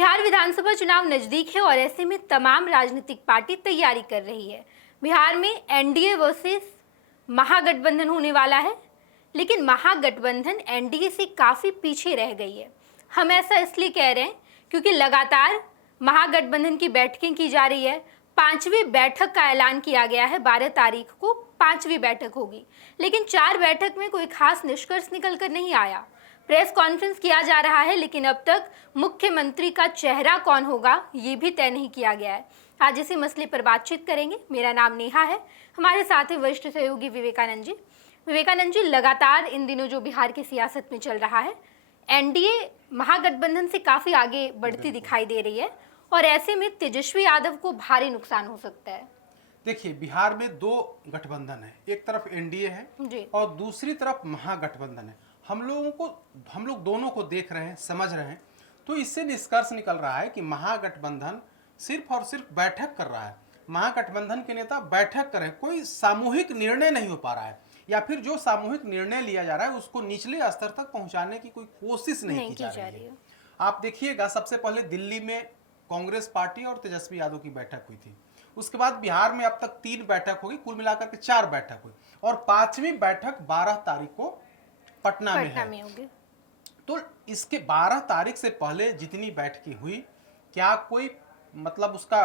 बिहार विधानसभा चुनाव नजदीक है और ऐसे में तमाम राजनीतिक पार्टी तैयारी कर रही है। बिहार में एनडीए वर्सेस महागठबंधन होने वाला है, लेकिन महागठबंधन एनडीए से काफी पीछे रह गई है। हम ऐसा इसलिए कह रहे हैं क्योंकि लगातार महागठबंधन की बैठकें की जा रही है। पांचवी बैठक का ऐलान किया गया है, 12 तारीख को पांचवी बैठक होगी, लेकिन 4 बैठक में कोई खास निष्कर्ष निकल कर नहीं आया। प्रेस कॉन्फ्रेंस किया जा रहा है, लेकिन अब तक मुख्यमंत्री का चेहरा कौन होगा ये भी तय नहीं किया गया है। आज इसी मसले पर बातचीत करेंगे। मेरा नाम नेहा है, हमारे साथ है वरिष्ठ सहयोगी विवेकानंद जी। विवेकानंद जी, लगातार इन दिनों जो बिहार की सियासत में चल रहा है, एनडीए महागठबंधन से काफी आगे बढ़ती दिखाई दे रही है और ऐसे में तेजस्वी यादव को भारी नुकसान हो सकता है। देखिए, बिहार में 2 गठबंधन है, एक तरफ एनडीए है जी। और दूसरी तरफ महागठबंधन है। हम लोग दोनों को देख रहे हैं, समझ रहे हैं, तो इससे निष्कर्ष निकल रहा है कि महागठबंधन सिर्फ और सिर्फ बैठक कर रहा है। महागठबंधन के नेता बैठक कर रहे हैं, कोई सामूहिक निर्णय नहीं हो पा रहा है, या फिर जो सामूहिक निर्णय लिया जा रहा है उसको निचले स्तर तक पहुंचाने की कोई कोशिश नहीं की जा रही है। आप देखिएगा, सबसे पहले दिल्ली में कांग्रेस पार्टी और तेजस्वी यादव की बैठक हुई थी। उसके बाद बिहार में अब तक 3 बैठक होगी, कुल मिलाकर के 4 बैठक हुई और 5वीं बैठक 12 तारीख को पटना में है। तो इसके 12 तारीख से पहले जितनी बैठकें हुई, क्या कोई मतलब उसका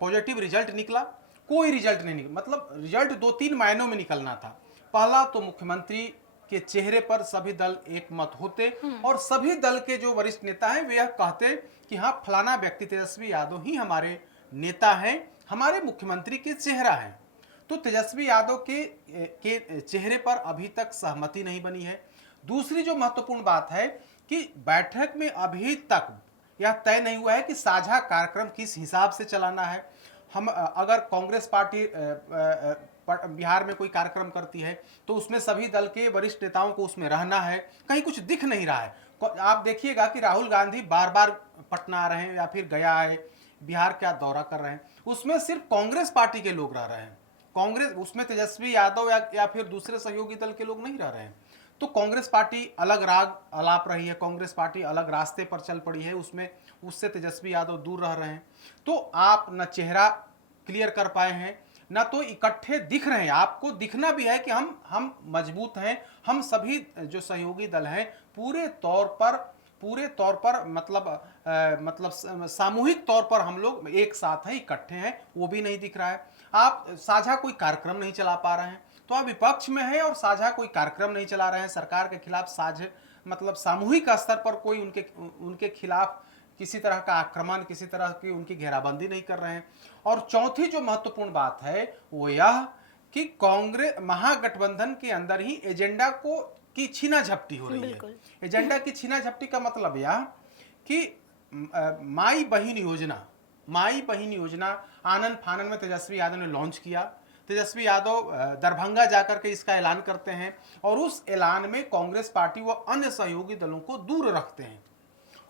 पॉजिटिव रिजल्ट निकला? कोई रिजल्ट नहीं निकला। मतलब रिजल्ट 2-3 मायनों में निकलना था। पहला तो मुख्यमंत्री के चेहरे पर सभी दल एक मत होते और सभी दल के जो वरिष्ठ नेता हैं वे यह कहते कि हाँ, फलाना व्यक्ति तेजस्वी यादव ही हमारे नेता हैं, हमारे मुख्यमंत्री के चेहरा है। तो तेजस्वी यादव के चेहरे पर अभी तक सहमति नहीं बनी है। दूसरी जो महत्वपूर्ण बात है कि बैठक में अभी तक यह तय नहीं हुआ है कि साझा कार्यक्रम किस हिसाब से चलाना है। हम अगर कांग्रेस पार्टी बिहार में कोई कार्यक्रम करती है तो उसमें सभी दल के वरिष्ठ नेताओं को उसमें रहना है, कहीं कुछ दिख नहीं रहा है। आप देखिएगा कि राहुल गांधी बार बार पटना आ रहे हैं या फिर गया है, बिहार का दौरा कर रहे हैं, उसमें सिर्फ कांग्रेस पार्टी के लोग रह रहे हैं। कांग्रेस उसमें तेजस्वी यादव या फिर दूसरे सहयोगी दल के लोग नहीं रह रहे हैं। तो कांग्रेस पार्टी अलग राग अलाप रही है, कांग्रेस पार्टी अलग रास्ते पर चल पड़ी है, उससे तेजस्वी यादव दूर रह रहे हैं। तो आप न चेहरा क्लियर कर पाए हैं, ना तो इकट्ठे दिख रहे हैं। आपको दिखना भी है कि हम मजबूत हैं, हम सभी जो सहयोगी दल हैं पूरे तौर पर मतलब सामूहिक तौर पर हम लोग एक साथ हैं, इकट्ठे हैं, वो भी नहीं दिख रहा है। आप साझा कोई कार्यक्रम नहीं चला पा रहे हैं, तो आप विपक्ष में हैं और साझा कोई कार्यक्रम नहीं चला रहे हैं। सरकार के खिलाफ सामूहिक स्तर पर कोई उनके खिलाफ किसी तरह का आक्रमण, किसी तरह की उनकी घेराबंदी नहीं कर रहे हैं। और चौथी जो महत्वपूर्ण बात है वो यह कि कांग्रेस महागठबंधन के अंदर ही एजेंडा की छीना झपटी हो रही है। एजेंडा की छीना झपटी का मतलब यह कि माई बहिन योजना आनन फानन में तेजस्वी यादव ने लॉन्च किया। तेजस्वी यादव दरभंगा जाकर के इसका ऐलान करते हैं और उस ऐलान में कांग्रेस पार्टी व अन्य सहयोगी दलों को दूर रखते हैं।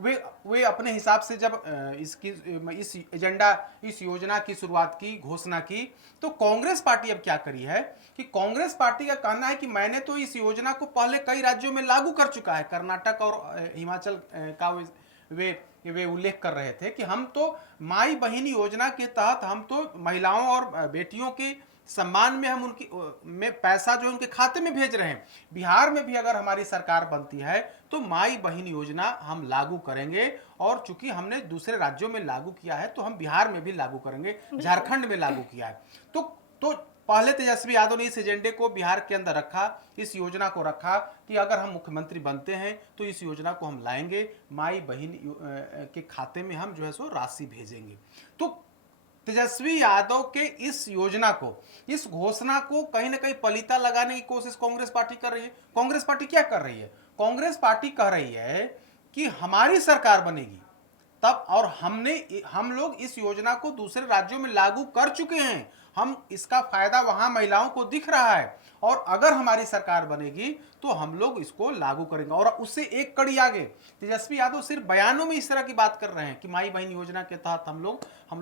वे अपने हिसाब से जब इस योजना की शुरुआत की, घोषणा की, तो कांग्रेस पार्टी अब क्या करी है कि कांग्रेस पार्टी का कहना है कि मैंने तो इस योजना को पहले कई राज्यों में लागू कर चुका है। कर्नाटक और हिमाचल का वे उल्लेख कर रहे थे कि हम तो माई बहन योजना के तहत हम तो महिलाओं और बेटियों के सम्मान में हम में पैसा जो उनके खाते में भेज रहे हैं। बिहार में भी अगर हमारी सरकार बनती है तो माई बहन योजना हम लागू करेंगे, और चूंकि हमने दूसरे राज्यों में लागू किया है तो हम बिहार में भी लागू करेंगे, झारखंड में लागू किया है। तो पहले तेजस्वी यादव ने इस एजेंडे को बिहार के अंदर रखा, इस योजना को रखा कि अगर हम मुख्यमंत्री बनते हैं तो इस योजना को हम लाएंगे, माई बहन के खाते में हम जो है सो राशि भेजेंगे। तो तेजस्वी यादव के इस घोषणा को कहीं ना कहीं पलीता लगाने की कोशिश कांग्रेस पार्टी कर रही है। कांग्रेस पार्टी क्या कर रही है? कांग्रेस पार्टी कह रही है कि हमारी सरकार बनेगी तब, और हम लोग इस योजना को दूसरे राज्यों में लागू कर चुके हैं, हम इसका फायदा वहां महिलाओं को दिख रहा है, और अगर हमारी सरकार बनेगी तो हम लोग इसको लागू करेंगे। और उससे एक कड़ी आगे तेजस्वी यादव सिर्फ बयानों में इस तरह की बात कर रहे हैं कि माई बहन योजना के तहत हम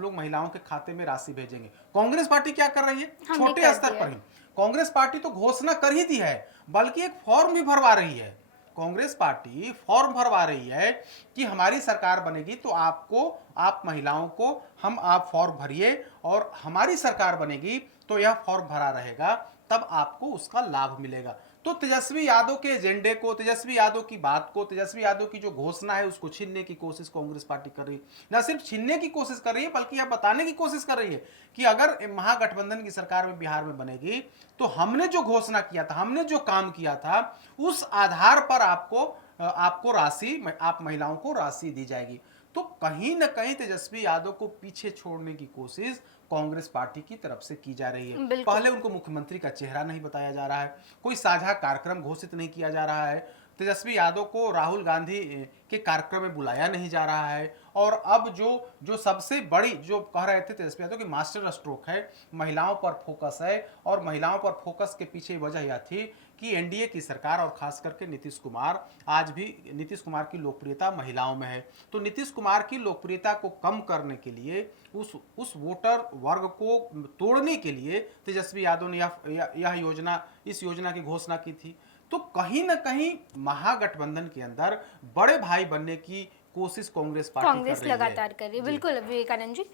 लोग महिलाओं के खाते में राशि भेजेंगे। कांग्रेस पार्टी क्या कर रही है? छोटे स्तर पर ही कांग्रेस पार्टी तो घोषणा कर ही दी है, बल्कि एक फॉर्म भी भरवा रही है कांग्रेस पार्टी फॉर्म भरवा रही है कि हमारी सरकार बनेगी तो आप महिलाओं को आप फॉर्म भरिए और हमारी सरकार बनेगी तो यह फॉर्म भरा रहेगा, तब आपको उसका लाभ मिलेगा। तो तेजस्वी यादव के एजेंडे को, तेजस्वी यादव की बात को, तेजस्वी यादव की जो घोषणा है उसको छीनने की कोशिश कांग्रेस पार्टी कर रही है। न सिर्फ छीनने की कोशिश कर रही है बल्कि यह बताने की कोशिश कर रही है कि अगर महागठबंधन की सरकार में बिहार में बनेगी तो हमने जो घोषणा किया था, हमने जो काम किया था, उस आधार पर आपको राशि, आप महिलाओं को राशि दी जाएगी। तो कहीं ना कहीं तेजस्वी यादव को पीछे छोड़ने की कोशिश कांग्रेस पार्टी की तरफ से की जा रही है। पहले उनको मुख्यमंत्री का चेहरा नहीं बताया जा रहा है, कोई साझा कार्यक्रम घोषित नहीं किया जा रहा है, तेजस्वी यादव को राहुल गांधी के कार्यक्रम में बुलाया नहीं जा रहा है। और अब जो सबसे बड़ी जो कह रहे थे तेजस्वी यादव की मास्टर स्ट्रोक है, महिलाओं पर फोकस है, और महिलाओं पर फोकस के पीछे वजह यह थी कि एनडीए की सरकार और खास करके नीतीश कुमार, आज भी नीतीश कुमार की लोकप्रियता महिलाओं में है। तो नीतीश कुमार की लोकप्रियता को कम करने के लिए, उस वोटर वर्ग को तोड़ने के लिए तेजस्वी यादव ने इस योजना की घोषणा की थी। तो कहीं ना कहीं महागठबंधन के अंदर बड़े भाई बनने की कोशिश कांग्रेस पार्टी लगातार कर रही है। बिल्कुल विवेकानंद जी,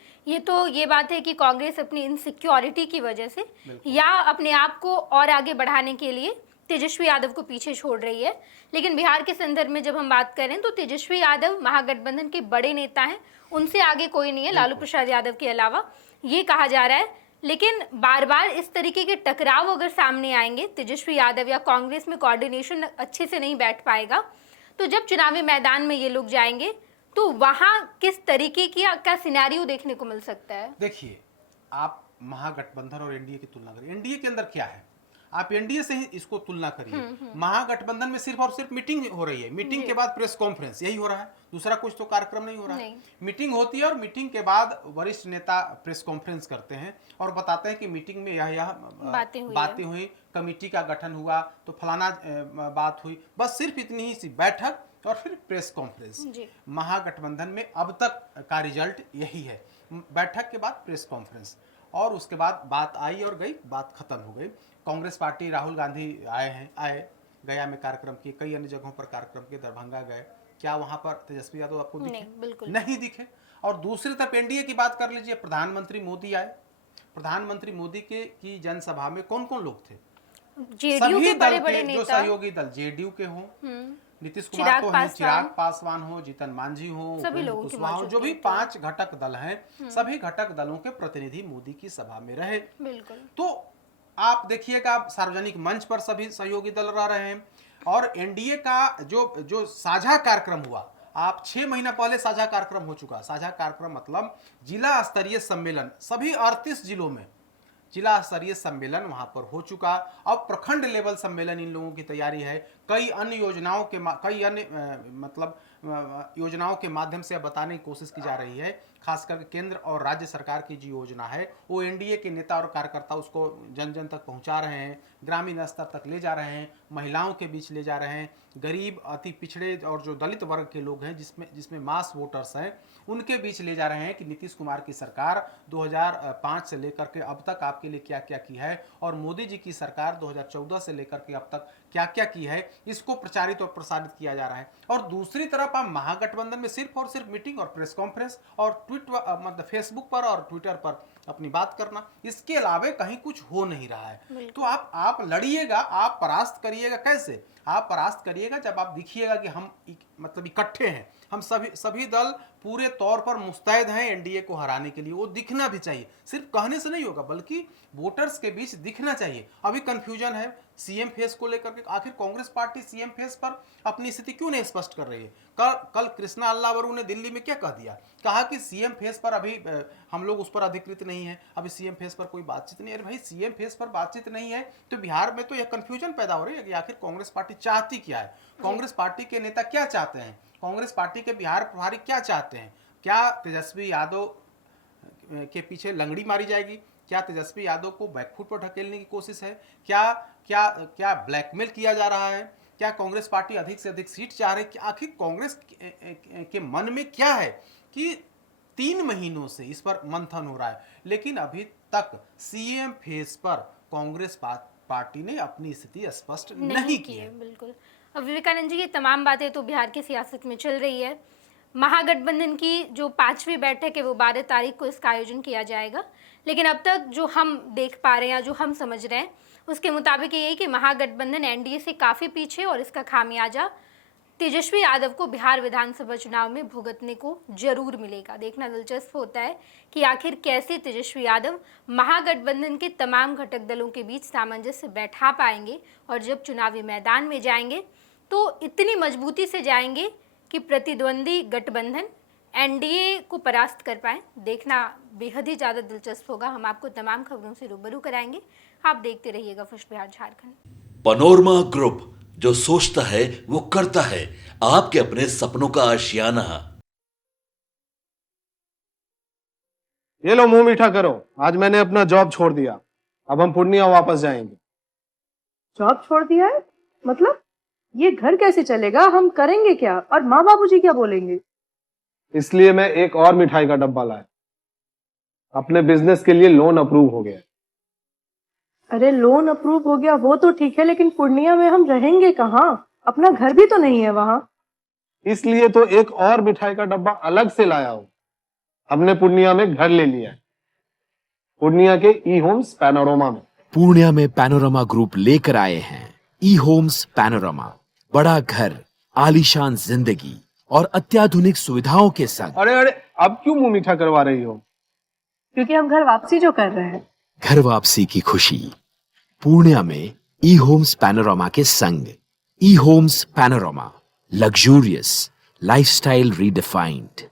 ये बात है कि कांग्रेस अपनी इनसिक्योरिटी की वजह से या अपने आप को और आगे बढ़ाने के लिए तेजस्वी यादव को पीछे छोड़ रही है। लेकिन बिहार के संदर्भ में जब हम बात करें तो तेजस्वी यादव महागठबंधन के बड़े नेता हैं, उनसे आगे कोई नहीं है लालू प्रसाद यादव के अलावा, ये कहा जा रहा है। लेकिन बार बार इस तरीके के टकराव अगर सामने आएंगे, तेजस्वी यादव या कांग्रेस में कोऑर्डिनेशन अच्छे से नहीं बैठ पाएगा, तो जब चुनावी मैदान में ये लोग जाएंगे तो वहां किस तरीके की का सिनेरियो देखने को मिल सकता है? देखिए, आप महागठबंधन और एनडीए की तुलना करिए। एनडीए के अंदर क्या है, आप एनडीए से ही इसको तुलना करिए। महागठबंधन में सिर्फ और सिर्फ मीटिंग हो रही है, मीटिंग के बाद प्रेस कॉन्फ्रेंस, यही हो रहा है, दूसरा कुछ तो कार्यक्रम नहीं हो रहा है। मीटिंग होती है और मीटिंग के बाद वरिष्ठ नेता प्रेस कॉन्फ्रेंस करते हैं और बताते हैं कि मीटिंग में यह बातें हुई, कमेटी का गठन हुआ, तो फलाना बात हुई, बस सिर्फ इतनी ही सी बैठक और फिर प्रेस कॉन्फ्रेंस। महागठबंधन में अब तक का रिजल्ट यही है, बैठक के बाद प्रेस कॉन्फ्रेंस, और उसके बाद बात आई और गई, बात खत्म हो गई। कांग्रेस पार्टी, राहुल गांधी आए गया में कार्यक्रम किए, कई अन्य जगहों पर कार्यक्रम किए, दरभंगा गए, क्या वहां पर तेजस्वी यादव आपको दिखे? बिल्कुल नहीं दिखे। और दूसरी तरफ एनडीए की बात कर लीजिए, प्रधानमंत्री मोदी आए, प्रधानमंत्री मोदी की जनसभा में कौन कौन लोग थे? जेडीयू के बड़े-बड़े नेता, जो सहयोगी दल जेडीयू के हों, नीतीश कुमार तो हैं, चिराग पासवान हो, जीतन मांझी हो, कुशवाहा हो, जो भी 5 घटक दल हैं, सभी घटक दलों के प्रतिनिधि मोदी की सभा में रहे। बिल्कुल। तो आप देखिएगा, सार्वजनिक मंच पर सभी सहयोगी दल रह रहे हैं। और एनडीए का जो साझा कार्यक्रम हुआ, आप 6 महीना पहले साझा कार्यक्रम हो चुका। साझा कार्यक्रम मतलब जिला स्तरीय सम्मेलन, सभी 38 जिलों में जिला स्तरीय सम्मेलन वहां पर हो चुका। अब प्रखंड लेवल सम्मेलन इन लोगों की तैयारी है। कई अन्य योजनाओं के माध्यम से बताने की कोशिश की जा रही है। खास करके केंद्र और राज्य सरकार की जो योजना है वो एनडीए के नेता और कार्यकर्ता उसको जन जन तक पहुंचा रहे हैं, ग्रामीण स्तर तक ले जा रहे हैं, महिलाओं के बीच ले जा रहे हैं, गरीब, अति पिछड़े और जो दलित वर्ग के लोग हैं जिसमें मास वोटर्स हैं, उनके बीच ले जा रहे हैं कि नीतीश कुमार की सरकार 2005 से लेकर के अब तक आपके लिए क्या क्या की है, और मोदी जी की सरकार 2014 से लेकर के अब तक क्या क्या की है, इसको प्रचारित और प्रसारित किया जा रहा है। और दूसरी तरफ आप महागठबंधन में सिर्फ और सिर्फ मीटिंग और प्रेस कॉन्फ्रेंस और मतलब फेसबुक पर और ट्विटर पर अपनी बात करना, इसके अलावा कहीं कुछ हो नहीं रहा है। तो आप लड़िएगा, आप परास्त करिएगा। कैसे आप परास्त करिएगा? जब आप दिखिएगा कि हम मतलब इकट्ठे हैं, हम सभी दल पूरे तौर पर मुस्तैद हैं एनडीए को हराने के लिए। वो दिखना भी चाहिए, सिर्फ कहने से नहीं होगा बल्कि वोटर्स के बीच दिखना चाहिए। अभी कंफ्यूजन है सीएम फेस को लेकर के। आखिर कांग्रेस पार्टी सीएम फेस पर अपनी स्थिति क्यों नहीं स्पष्ट कर रही है? कल कृष्णा अल्लावरू ने दिल्ली में क्या कह दिया, कहा कि सीएम फेस पर अभी हम लोग उस पर अधिकृत नहीं है, अभी सीएम फेस पर कोई बातचीत नहीं है। अरे भाई, सीएम फेस पर बातचीत नहीं है तो बिहार में तो यह कंफ्यूजन पैदा हो रही है कि आखिर कांग्रेस पार्टी चाहती क्या है, कांग्रेस पार्टी के नेता क्या चाहते हैं, कांग्रेस पार्टी के बिहार प्रभारी क्या चाहते हैं। क्या तेजस्वी यादव के पीछे लंगड़ी मारी जाएगी? क्या तेजस्वी यादव को बैकफुट पर ढकेलने की कोशिश है? क्या ब्लैकमेल किया जा रहा है? क्या कांग्रेस पार्टी अधिक से अधिक सीट चाह रही है? आखिर कांग्रेस के मन में क्या है कि 3 महीनों से इस पर मंथन हो रहा है, लेकिन अभी तक सीएम फेस पर कांग्रेस पार्टी ने अपनी स्थिति स्पष्ट नहीं की है। बिल्कुल। अब विवेकानंद जी, ये तमाम बातें तो बिहार की सियासत में चल रही है। महागठबंधन की जो 5वीं बैठक है वो 12 तारीख को इसका आयोजन किया जाएगा, लेकिन अब तक जो हम देख पा रहे हैं या जो हम समझ रहे हैं उसके मुताबिक ये है कि महागठबंधन एनडीए से काफ़ी पीछे और इसका खामियाजा तेजस्वी यादव को बिहार विधानसभा चुनाव में भुगतने को जरूर मिलेगा। देखना दिलचस्प होता है कि आखिर कैसे तेजस्वी यादव महागठबंधन के तमाम घटक दलों के बीच सामंजस्य बैठा पाएंगे और जब चुनावी मैदान में जाएंगे तो इतनी मजबूती से जाएंगे कि प्रतिद्वंदी गठबंधन एनडीए को परास्त कर पाए। देखना बेहद ही ज़्यादा दिलचस्प होगा। हम आपको तमाम खबरों से रूबरू कराएंगे। आप देखते रहिएगा first Bihar Jharkhand. Panorama group, जो सोचता है वो करता है, आपके अपने सपनों का आशियाना। ये लो मुंह मीठा करो, आज मैंने अपना जॉब छोड़ दिया, अब हम पूर्णिया वापस जाएंगे। जॉब छोड़ दिया है? मतलब ये घर कैसे चलेगा? हम करेंगे क्या? और माँ बाबूजी क्या बोलेंगे? इसलिए मैं एक और मिठाई का डब्बा लाया। अपने बिजनेस के लिए लोन अप्रूव हो गया। अरे लोन अप्रूव हो गया वो तो ठीक है, लेकिन पूर्णिया में हम रहेंगे कहाँ? अपना घर भी तो नहीं है वहाँ। इसलिए तो एक और मिठाई का डब्बा अलग से लाया हूँ। हमने पूर्णिया में घर ले लिया है, पूर्णिया के ई होम्स पैनोरमा में। पूर्णिया में पैनोरमा ग्रुप लेकर आए हैं ई होम्स पैनोरमा। बड़ा घर, आलीशान जिंदगी और अत्याधुनिक सुविधाओं के संग। अरे अरे, अब क्यों मुंह मीठा करवा रही हो? क्योंकि हम घर वापसी जो कर रहे हैं। घर वापसी की खुशी पूर्णिया में ई होम्स पैनोरमा के संग। E Homes Panorama, luxurious lifestyle redefined.